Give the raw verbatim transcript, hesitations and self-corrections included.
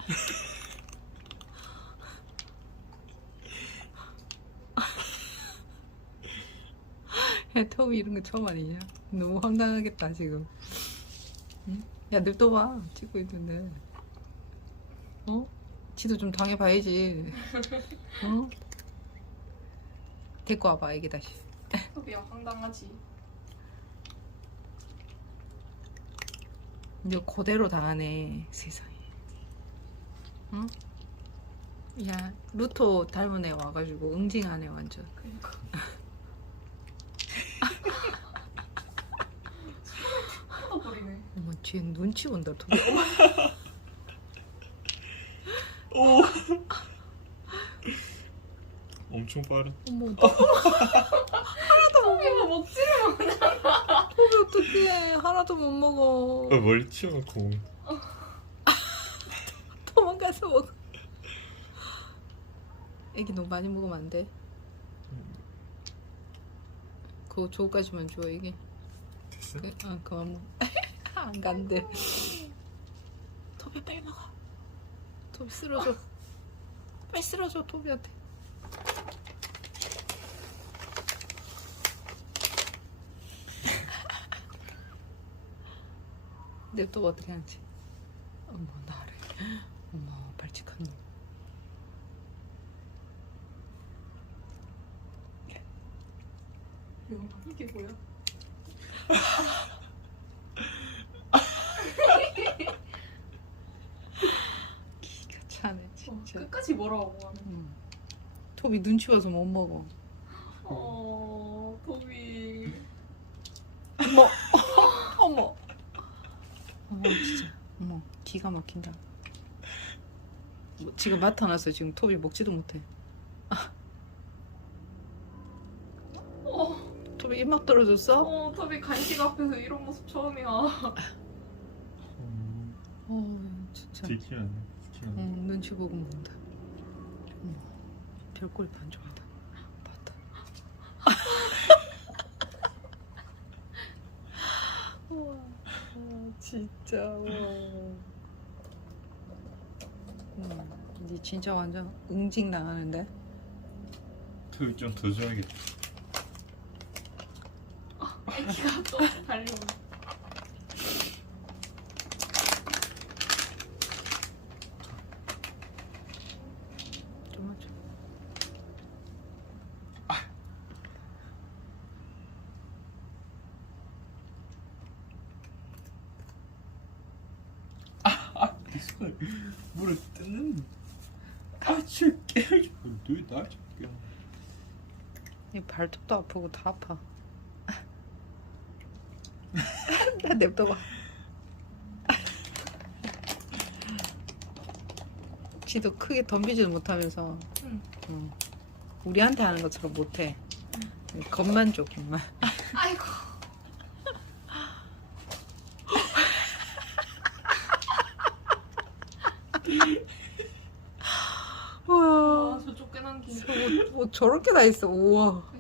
야, 토비 이런 거 처음 아니냐? 너무 황당하겠다 지금. 응? 야, 냅둬봐. 찍고 있는데. 어? 지도 좀 당해봐야지. 어? 데리고 와봐, 애기 다시. 토비야 황당하지. 이제 그대로 당하네, 세상에. 응? 야, 루토 닮은 애 와가지고 응징하네 완전. 그러니까. 뜯어버리네. 어머, 쟤 눈치 본다, 토비. 오. 엄청 빠른. 어머, 토비가 먹지를 못해. 토비 어떡해. 하나도 못 먹어. 아, 멀리 튀어놓고. 도망가서 먹어. 애기 너무 많이 먹으면 안 돼. 그거 저거까지만 줘, 애기. 됐어? 그, 아, 그만 먹어. 안 간대. 토비 빨리 먹어. 토비 쓸어줘. 빨리 쓸어줘, 토비한테. 냅둬 어떻게 하지? 어머, 나를. 어머, 발칙한 놈. 이게 뭐야? 기가 차네, 어, 진짜. 끝까지 뭐라고 하는. 음. 토비 눈치 봐서 못 먹어. 어, 토비. 어머, 어머, 어머, 진짜, 어머, 기가 막힌다. 뭐, 지금 나타났어. 지금 토비 먹지도 못해. 어, 토비 입맛 떨어졌어? 어, 토비 간식 앞에서 이런 모습 처음이야. 음, 어, 진짜. 지키네. 지키네. 응, 눈치 보고 먹는다. 어머, 별꼴 반종이다. 봤다. 우와, 아, 진짜. 음, 니 진짜 완전 응징 나가는데? 그 좀 더 줘야겠다. 애기가 또 달려오네. 좀만 줘. 이 손을 물을 뜯는. 아, 진짜 깨야지. 너나 잡게. 이 발톱도 아프고 다 아파. 나 냅둬봐. 지도 크게 덤비지도 못하면서 응. 응. 우리한테 하는 것처럼 못해. 겁만 줘, 겁만. 아이고. 우와, 아, 저 쫓겨난 기. 뭐, 뭐 저렇게 다 있어. 우와.